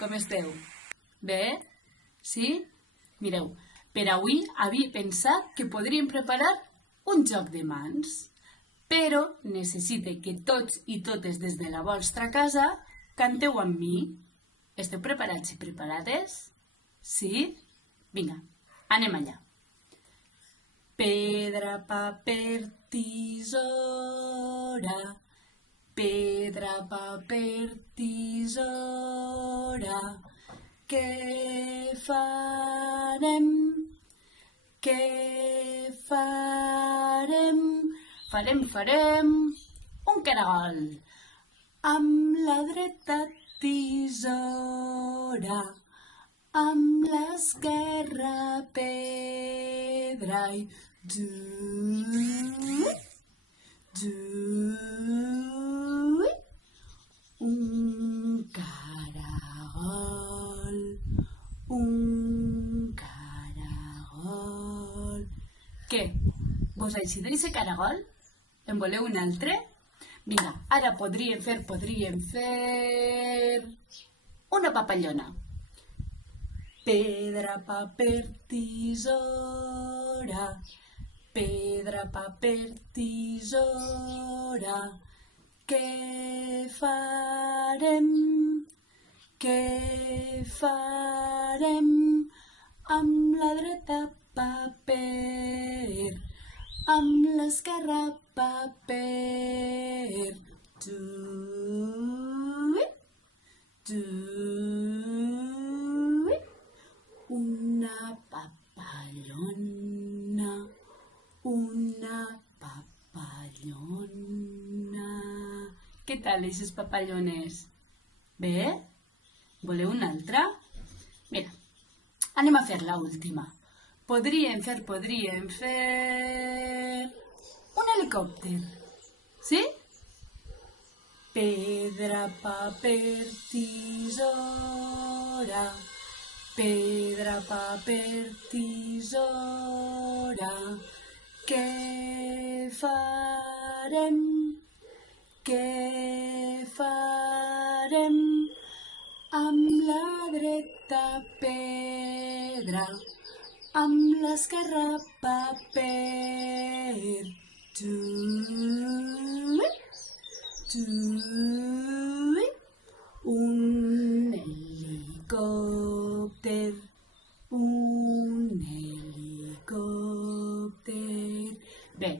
com esteu? Bé? Sí? Mireu, per avui havia pensat que podríem preparar un joc de mans, però necessite que tots i totes des de la vostra casa canteu amb mi. Esteu preparats i preparades? Sí? Vinga, anem allà. Pedra, paper, tisora. Pedra, paper, tisora. Què farem? Què farem? Farem un caragol. Amb la dreta tisora, amb l'esquerra pedra i un caragol, un caragol. Què? Vos així d'aquest caragol? En voleu un altre? Vinga, ara podríem fer una papallona. Pedra, paper, tisora. Pedra, paper, tisora. Què farem? Què farem? Amb la dreta paper, amb l'esquerra paper. Una papallona, una papallona. Què tal, aquestes papallones? Bé? Voleu una altra? Mira, anem a fer l'última. Podríem fer un helicòpter. Sí? Pedra, paper, tisora. Pedra, paper, tisora. Què farem? Què farem? Amb la dreta pedra, amb l'esquerra paper. Un helicòpter, un helicòpter. Bé,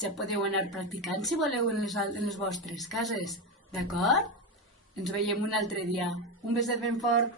ja podeu anar practicant si voleu en les vostres cases, d'acord? Ens veiem un altre dia. Un beset ben fort.